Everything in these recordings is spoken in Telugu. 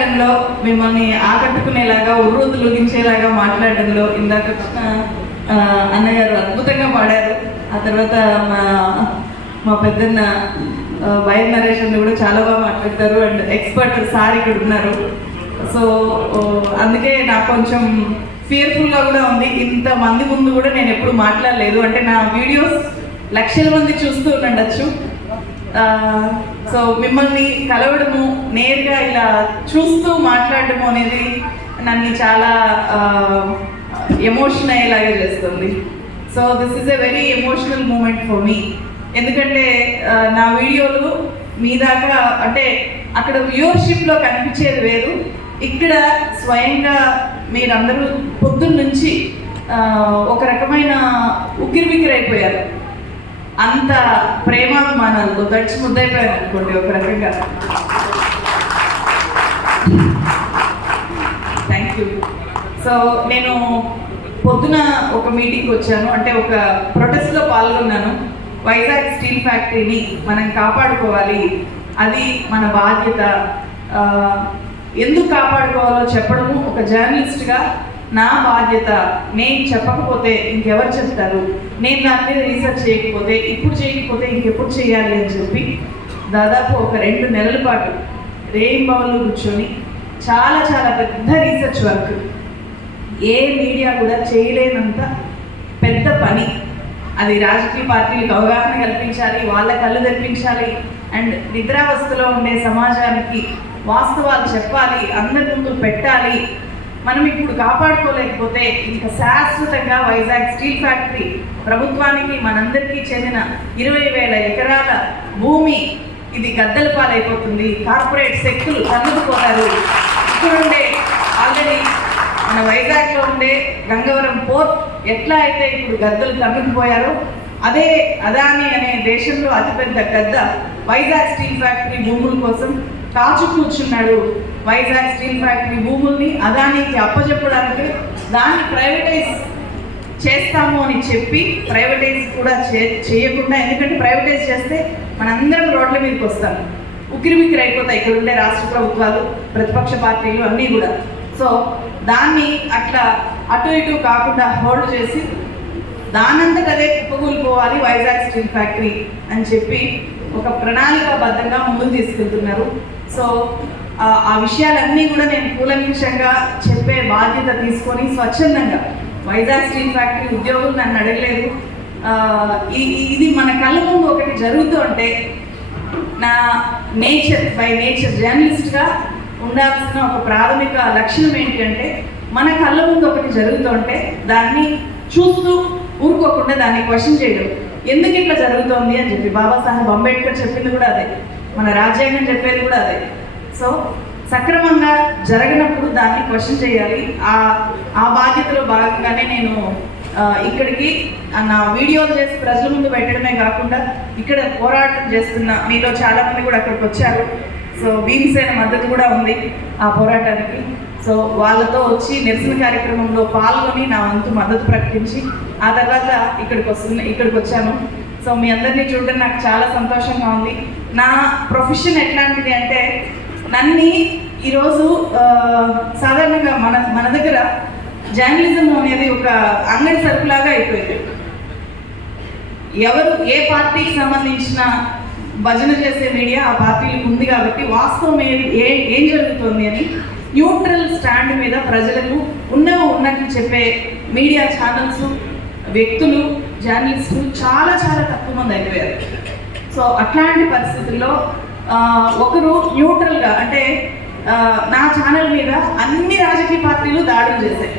మాట్లాడడంలో మిమ్మల్ని ఆకట్టుకునేలాగా ఉర్రూతు లొగించేలాగా మాట్లాడడంలో ఇందాక అన్నగారు అద్భుతంగా పాడారు. ఆ తర్వాత మా మా పెద్దన్న వైర్ నరేషన్ కూడా చాలా బాగా మాట్లాడతారు. అండ్ ఎక్స్పర్ట్ సార్ ఇక్కడ ఉన్నారు. సో అందుకే నాకు కొంచెం ఫియర్ఫుల్గా కూడా ఉంది. ఇంత మంది ముందు కూడా నేను ఎప్పుడు మాట్లాడలేదు. అంటే నా వీడియోస్ లక్షల మంది చూస్తూ ఉండొచ్చు. సో మిమ్మల్ని కలవడము నేరుగా ఇలా చూస్తూ మాట్లాడటము అనేది నన్ను చాలా ఎమోషన్ అయ్యేలాగా చేస్తుంది. So this is a very emotional moment for me ఎందుకంటే నా వీడియోలు మీ దాకా అంటే అక్కడ వ్యూవర్షిప్లో కనిపించేది వేరు. ఇక్కడ స్వయంగా మీరందరూ పొద్దున్న నుంచి ఒక రకమైన ఉక్కిరిబిక్కిరైపోయారు అంత ప్రేమాభిమానాలతో గడిచి ముద్దైపోయారు అనుకోండి ఒక రకంగా. థ్యాంక్ యూ సో నేను పొద్దున ఒక మీటింగ్కి వచ్చాను. అంటే ఒక ప్రొటెస్ట్లో పాల్గొన్నాను. వైజాగ్ స్టీల్ ఫ్యాక్టరీని మనం కాపాడుకోవాలి. అది మన బాధ్యత. ఎందుకు కాపాడుకోవాలో చెప్పడము ఒక జర్నలిస్ట్గా నా బాధ్యత నేను చెప్పకపోతే ఇంకెవరు చెప్తారు? నేను దాని మీద రీసెర్చ్ చేయకపోతే ఇప్పుడు చేయకపోతే ఇంకెప్పుడు చేయాలి అని చెప్పి దాదాపు ఒక రెండు నెలల పాటు రేయింబావులో కూర్చొని చాలా చాలా పెద్ద రీసెర్చ్ వర్క్. ఏ మీడియా కూడా చేయలేనంత పెద్ద పని. అది రాజకీయ పార్టీలకు అవగాహన కల్పించాలి వాళ్ళ కళ్ళు తెప్పించాలి అండ్ నిద్రావస్థలో ఉండే సమాజానికి వాస్తవాలు చెప్పాలి అందరి ముందు పెట్టాలి మనం ఇప్పుడు కాపాడుకోలేకపోతే ఇంకా శాశ్వతంగా వైజాగ్ స్టీల్ ఫ్యాక్టరీ ప్రభుత్వానికి మనందరికీ చెందిన ఇరవై వేల ఎకరాల భూమి ఇది గద్దెల పాలైపోతుంది. కార్పొరేట్ శక్తులు తన్నుకుపోతారు. ఇక్కడుండే ఆల్రెడీ మన వైజాగ్లో ఉండే గంగవరం పోర్ట్ ఎట్లా అయితే ఇప్పుడు గద్దలు తన్నుకుపోయారో అదే అదాని అనే దేశంలో అతిపెద్ద గద్ద వైజాగ్ స్టీల్ ఫ్యాక్టరీ భూముల కోసం కాచు కూర్చున్నాడు. వైజాగ్ స్టీల్ ఫ్యాక్టరీ భూముల్ని అదానికి అప్పచెప్పడానికి దాన్ని ప్రైవేటైజ్ చేస్తాము అని చెప్పి ప్రైవేటైజ్ కూడా చే చేయకుండా ఎందుకంటే ప్రైవేటైజ్ చేస్తే మనందరం రోడ్ల మీదకి వస్తాం. ఉక్కిరిమిక్కిరి అయిపోతాయి ఇక్కడ ఉండే రాష్ట్ర ప్రభుత్వాలు ప్రతిపక్ష పార్టీలు అన్నీ కూడా. సో దాన్ని అట్లా అటు ఇటు కాకుండా హోల్డ్ చేసి దానంతట అదే కుప్పకూలిపోవాలి వైజాగ్ స్టీల్ ఫ్యాక్టరీ అని చెప్పి ఒక ప్రణాళికాబద్ధంగా ముందు తీసుకెళ్తున్నారు. సో ఆ- విషయాలన్నీ కూడా నేను కూలంకిషంగా చెప్పే బాధ్యత తీసుకొని స్వచ్ఛందంగా వైజాగ్ స్టీల్ ఫ్యాక్టరీ ఉద్యోగులు నన్ను అడగలేదు. ఇది మన కళ్ళ ముందు ఒకటి జరుగుతూ ఉంటే నా నేచర్ బై నేచర్ జర్నలిస్ట్గా ఉండాల్సిన ఒక ప్రాథమిక లక్షణం ఏంటంటే మన కళ్ళ ముందు ఒకటి జరుగుతుంటే దాన్ని చూస్తూ ఊరుకోకుండా దాన్ని క్వశ్చన్ చేయడం. ఎందుకు ఇట్లా జరుగుతోంది అని చెప్పి బాబాసాహెబ్ అంబేద్కర్ చెప్పింది కూడా అదే. మన రాజ్యాంగం చెప్పేది కూడా అదే. సో సక్రమంగా జరగనప్పుడు దాన్ని క్వశ్చన్ చేయాలి. ఆ ఆ బాధ్యతలో భాగంగానే నేను ఇక్కడికి నా వీడియోలు చేసి ప్రజల ముందు పెట్టడమే కాకుండా ఇక్కడ పోరాటం చేస్తున్న మీలో చాలామంది కూడా అక్కడికి వచ్చారు. సో భీమసేన మద్దతు కూడా ఉంది ఆ పోరాటానికి. సో వాళ్ళతో వచ్చి నిరసన కార్యక్రమంలో పాల్గొని నా వంతు మద్దతు ప్రకటించి ఆ తర్వాత ఇక్కడికి వస్తున్న ఇక్కడికి వచ్చాను. సో మీ అందరినీ చూడడం నాకు చాలా సంతోషంగా ఉంది. నా ప్రొఫెషన్ ఎట్లాంటిది అంటే నన్ని ఈరోజు సాధారణంగా మన మన దగ్గర జర్నలిజం అనేది ఒక అంగడి సరుకులాగా అయిపోయింది. ఎవరు ఏ పార్టీకి సంబంధించిన భజన చేసే మీడియా ఆ పార్టీలకు ఉంది కాబట్టి వాస్తవం ఏ ఏం జరుగుతుంది అని న్యూట్రల్ స్టాండ్ మీద ప్రజలకు ఉన్నవి ఉన్నట్టు చెప్పే మీడియా ఛానల్స్ వ్యక్తులు జర్నలిస్టులు చాలా చాలా తక్కువ మంది అయిపోయారు. సో అట్లాంటి పరిస్థితుల్లో ఒకరు న్యూట్రల్గా అంటే నా ఛానల్ మీద అన్ని రాజకీయ పార్టీలు దాడులు చేశాయి.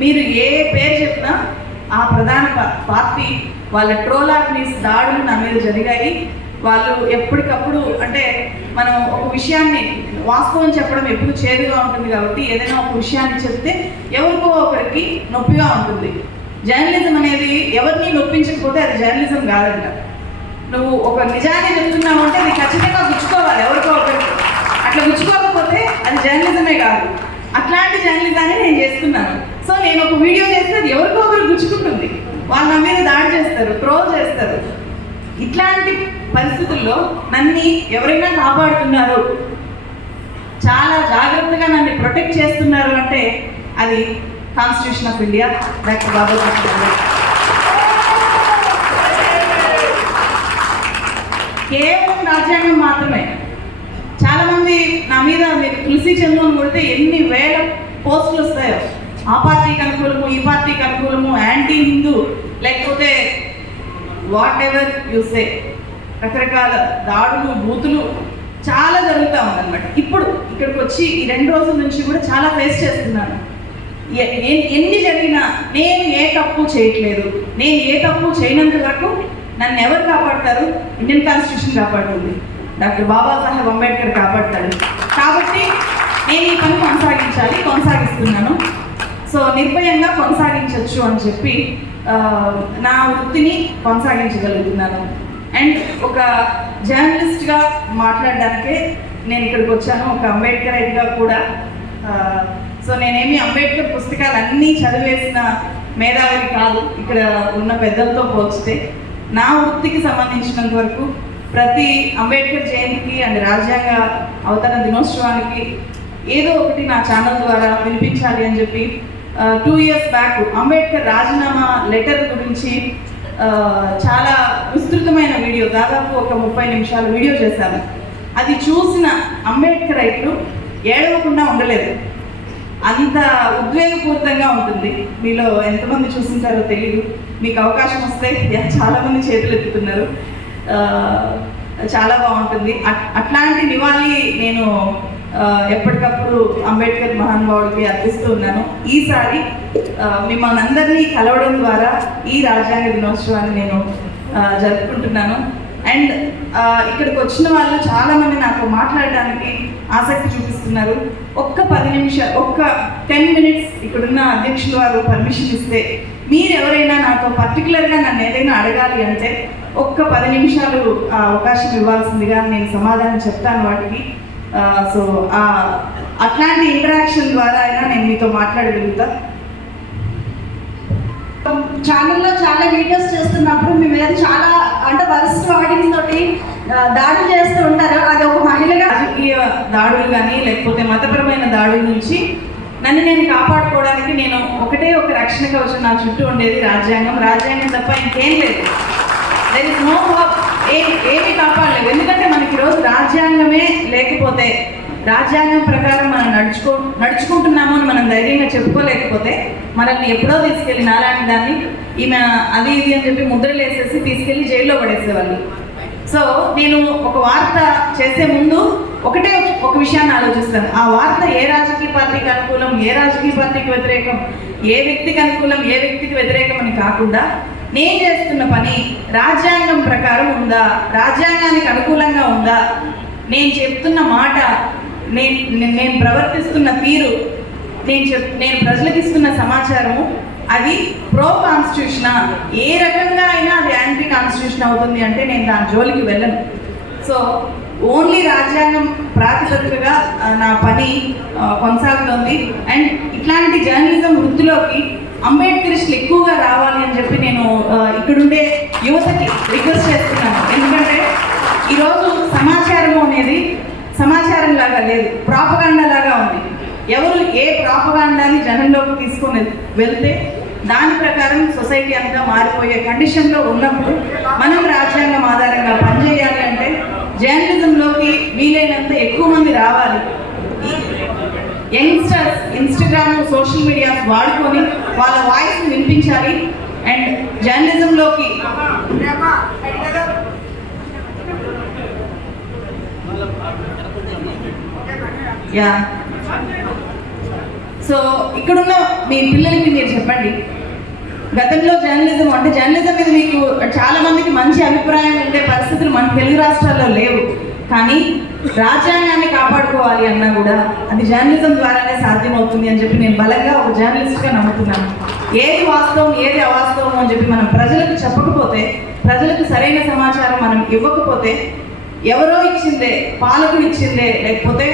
మీరు ఏ పేరు చెప్పినా ఆ ప్రధాన పార్టీ వాళ్ళ ట్రోలాగ్నిస్ దాడులు నా మీద జరిగాయి. వాళ్ళు ఎప్పటికప్పుడు అంటే మనం ఒక విషయాన్ని వాస్తవం చెప్పడం ఎప్పుడు చేదుగా ఉంటుంది కాబట్టి ఏదైనా ఒక విషయాన్ని చెప్తే ఎవరికో ఒకరికి నొప్పిగా ఉంటుంది. జర్నలిజం అనేది ఎవరిని నొప్పించకపోతే అది జర్నలిజం కాదంట. నువ్వు ఒక నిజాన్ని చెప్తున్నావు అంటే అది ఖచ్చితంగా గుచ్చుకోవాలి ఎవరికో ఒకరికి. అట్లా గుచ్చుకోకపోతే అది జర్నలిజమే కాదు. అట్లాంటి జర్నలిజాన్ని నేను చేస్తున్నాను. సో నేను ఒక వీడియో చేస్తే అది ఎవరికో ఒకరు గుచ్చుకుంటుంది. వాళ్ళు నా మీద దాడి చేస్తారు ట్రోల్ చేస్తారు. ఇట్లాంటి పరిస్థితుల్లో నన్ను ఎవరైనా కాపాడుతున్నారు చాలా జాగ్రత్తగా నన్ను ప్రొటెక్ట్ చేస్తున్నారు అంటే అది constitution of India doctor Babu కేవలం రాజ్యాంగం మాత్రమే. చాలామంది నా మీద మీరు తులసి చంద్రం కొడితే ఎన్ని వేల పోస్టులు వస్తాయో. ఆ పార్టీకి అనుకూలము ఈ పార్టీకి అనుకూలము యాంటీ హిందూ లేకపోతే వాట్ ఎవర్ యూసే రకరకాల దాడులు బూతులు చాలా జరుగుతూ ఉందన్నమాట. ఇప్పుడు ఇక్కడికి వచ్చి ఈ రెండు రోజుల నుంచి కూడా చాలా ఫేస్ చేస్తున్నాను. ఎన్ని జరిగినా నేను ఏ తప్పు చేయట్లేదు. నేను ఏ తప్పు చేయనంత వరకు నన్ను ఎవరు కాపాడతారు? ఇండియన్ కాన్స్టిట్యూషన్ కాపాడుతుంది. డాక్టర్ బాబాసాహెబ్ అంబేద్కర్ కాపాడతాడు. కాబట్టి నేను ఈ పని కొనసాగించాలి కొనసాగిస్తున్నాను. సో నిర్భయంగా కొనసాగించవచ్చు అని చెప్పి నా వృత్తిని కొనసాగించగలుగుతున్నాను. అండ్ ఒక జర్నలిస్ట్గా మాట్లాడడానికే నేను ఇక్కడికి వచ్చాను. ఒక అంబేద్కరైట్గా కూడా సో నేనేమి అంబేద్కర్ పుస్తకాలు అన్నీ చదివేసిన మేధావిని కాదు. ఇక్కడ ఉన్న పెద్దలతో పోల్చితే నా వృత్తికి సంబంధించినంత వరకు ప్రతి అంబేద్కర్ జయంతికి అండ్ రాజ్యాంగ అవతరణ దినోత్సవానికి ఏదో ఒకటి నా ఛానల్ ద్వారా వినిపించాలి అని చెప్పి టూ ఇయర్స్ బ్యాక్ అంబేద్కర్ రాజీనామా లెటర్ గురించి చాలా విస్తృతమైన వీడియో దాదాపు ఒక ముప్పై నిమిషాల వీడియో చేశాను. అది చూసిన అంబేద్కర్ రైట్లు ఏడవకుండా ఉండలేదు. అంత ఉద్వేగపూరితంగా ఉంటుంది. మీలో ఎంతమంది చూసింటారో తెలియదు మీకు అవకాశం వస్తే చాలామంది చేతులు ఎత్తుతున్నారు. చాలా బాగుంటుంది. అట్- అట్లాంటి నివాళి నేను ఎప్పటికప్పుడు అంబేద్కర్ మహానుభావుడికి అర్పిస్తూ ఉన్నాను. ఈసారి మిమ్మల్ని అందరినీ కలవడం ద్వారా ఈ రాజ్యాంగ దినోత్సవాన్ని నేను జరుపుకుంటున్నాను. అండ్ ఇక్కడికి వచ్చిన వాళ్ళు చాలామంది నాకు నాతో మాట్లాడడానికి ఆసక్తి చూపిస్తున్నారు. ఒక్క పది నిమిషాలు ఒక్క టెన్ మినిట్స్ ఇక్కడున్న అధ్యక్షులు వారు పర్మిషన్ ఇస్తే మీరు ఎవరైనా నాతో పర్టికులర్గా నన్ను ఏదైనా అడగాలి అంటే ఒక్క పది నిమిషాలు అవకాశం ఇవ్వాల్సిందిగా నేను సమాధానం చెప్తాను వాటికి. సో అట్లాంటి ఇంటరాక్షన్ ద్వారా అయినా నేను మీతో మాట్లాడగలుగుతాను Um, ఛానల్లో చాలా వీడియోస్ చేస్తున్నప్పుడు మీ మీద చాలా అంటే వరస్ట్ ఆడియన్స్ తోటి దాడులు చేస్తూ ఉంటారు? అది ఒక మహిళగా రాజకీయ దాడులు కానీ లేకపోతే మతపరమైన దాడుల నుంచి నన్ను నేను కాపాడుకోవడానికి నేను ఒకటే ఒక రక్షణ కోసం నా చుట్టూ ఉండేది రాజ్యాంగం. రాజ్యాంగం తప్ప ఇంకేం లేదు. దెర్ ఇస్ నో హోప్ ఏ ఏమీ కాపాడలేదు. ఎందుకంటే మనకి ఈరోజు రాజ్యాంగమే లేకపోతే రాజ్యాంగం ప్రకారం మనం నడుచుకో నడుచుకుంటున్నాము అని మనం ధైర్యంగా చెప్పుకోలేకపోతే మనల్ని ఎప్పుడో తీసుకెళ్ళి నాలాంటి దాన్ని ఈమె అది ఇది అని చెప్పి ముద్రలు వేసేసి తీసుకెళ్ళి జైల్లో పడేసేవాళ్ళు. సో నేను ఒక వార్త చేసే ముందు ఒకటే ఒక- ఒక విషయాన్ని ఆలోచిస్తాను. ఆ వార్త ఏ రాజకీయ పార్టీకి అనుకూలం ఏ రాజకీయ పార్టీకి వ్యతిరేకం ఏ వ్యక్తికి అనుకూలం ఏ వ్యక్తికి వ్యతిరేకం అని కాకుండా నేను చేస్తున్న పని రాజ్యాంగం ప్రకారం ఉందా రాజ్యాంగానికి అనుకూలంగా ఉందా నేను చెప్తున్న మాట నేను నేను- ప్రవర్తిస్తున్న తీరు నేను చెప్ నేను ప్రజలకు ఇస్తున్న సమాచారము అది ప్రో కాన్స్టిట్యూషన్? ఏ రకంగా అయినా అది యాంటీ కాన్స్టిట్యూషన్ అవుతుంది అంటే నేను దాని జోలికి వెళ్ళను. సో ఓన్లీ రాజ్యాంగం ప్రాతిపదికగా నా పని కొనసాగుతుంది. అండ్ ఇట్లాంటి జర్నలిజం వృత్తిలోకి అంబేద్కరిస్టులు ఎక్కువగా రావాలి అని చెప్పి నేను ఇక్కడుండే యువతకి రిక్వెస్ట్ చేస్తున్నాను. ఎందుకంటే ఈరోజు సమాచారము అనేది సమాచారం లాగా లేదు. ప్రాపగాండా లాగా ఉంది. ఎవరు ఏ ప్రాపగాండాని జనంలోకి తీసుకొని వెళ్తే దాని ప్రకారం సొసైటీ అంతా మారిపోయే కండిషన్లో ఉన్నప్పుడు మనం రాజ్యాంగం ఆధారంగా పనిచేయాలి అంటే జర్నలిజంలోకి వీలైనంత ఎక్కువ మంది రావాలి. యంగ్స్టర్స్ ఇన్స్టాగ్రామ్ సోషల్ మీడియా వాడుకొని వాళ్ళ వాయిస్ వినిపించాలి. And జర్నలిజంలోకి yeah. సో ఇక్కడున్న మీ పిల్లలకి మీరు చెప్పండి. గతంలో జర్నలిజం అంటే జర్నలిజం మీద మీకు చాలా మందికి మంచి అభిప్రాయం ఉండే పరిస్థితులు మన తెలుగు రాష్ట్రాల్లో లేవు. కానీ రాజ్యాంగాన్ని కాపాడుకోవాలి అన్నా కూడా అది జర్నలిజం ద్వారానే సాధ్యమవుతుంది అని చెప్పి నేను బలంగా ఒక జర్నలిస్ట్గా నమ్ముతున్నాను. ఏది వాస్తవం ఏది అవాస్తవం అని చెప్పి మనం ప్రజలకు చెప్పకపోతే ప్రజలకు సరైన సమాచారం మనం ఇవ్వకపోతే ఎవరో ఇచ్చిందే పాలకుడు ఇచ్చిందే లేకపోతే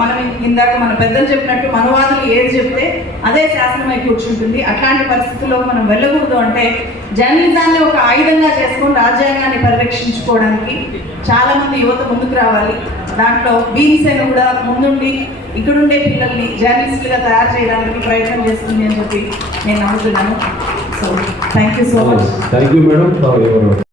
మనం ఇందాక మన పెద్దలు చెప్పినట్టు మనవాదులు ఏది చెప్తే అదే శాసనమై కూర్చుంటుంది. అట్లాంటి పరిస్థితుల్లో మనం వెళ్ళకూడదు అంటే జర్నలిజాన్ని ఒక ఆయుధంగా చేసుకొని రాజ్యాంగాన్ని పరిరక్షించుకోవడానికి చాలా మంది యువత ముందుకు రావాలి. దాంట్లో భీమ్సేన కూడా ముందుండి ఇక్కడుండే పిల్లల్ని జర్నలిస్టులుగా తయారు చేయడానికి ప్రయత్నం చేస్తుంది అని చెప్పి నేను నమ్ముతున్నాను. So thank you so much thank you madam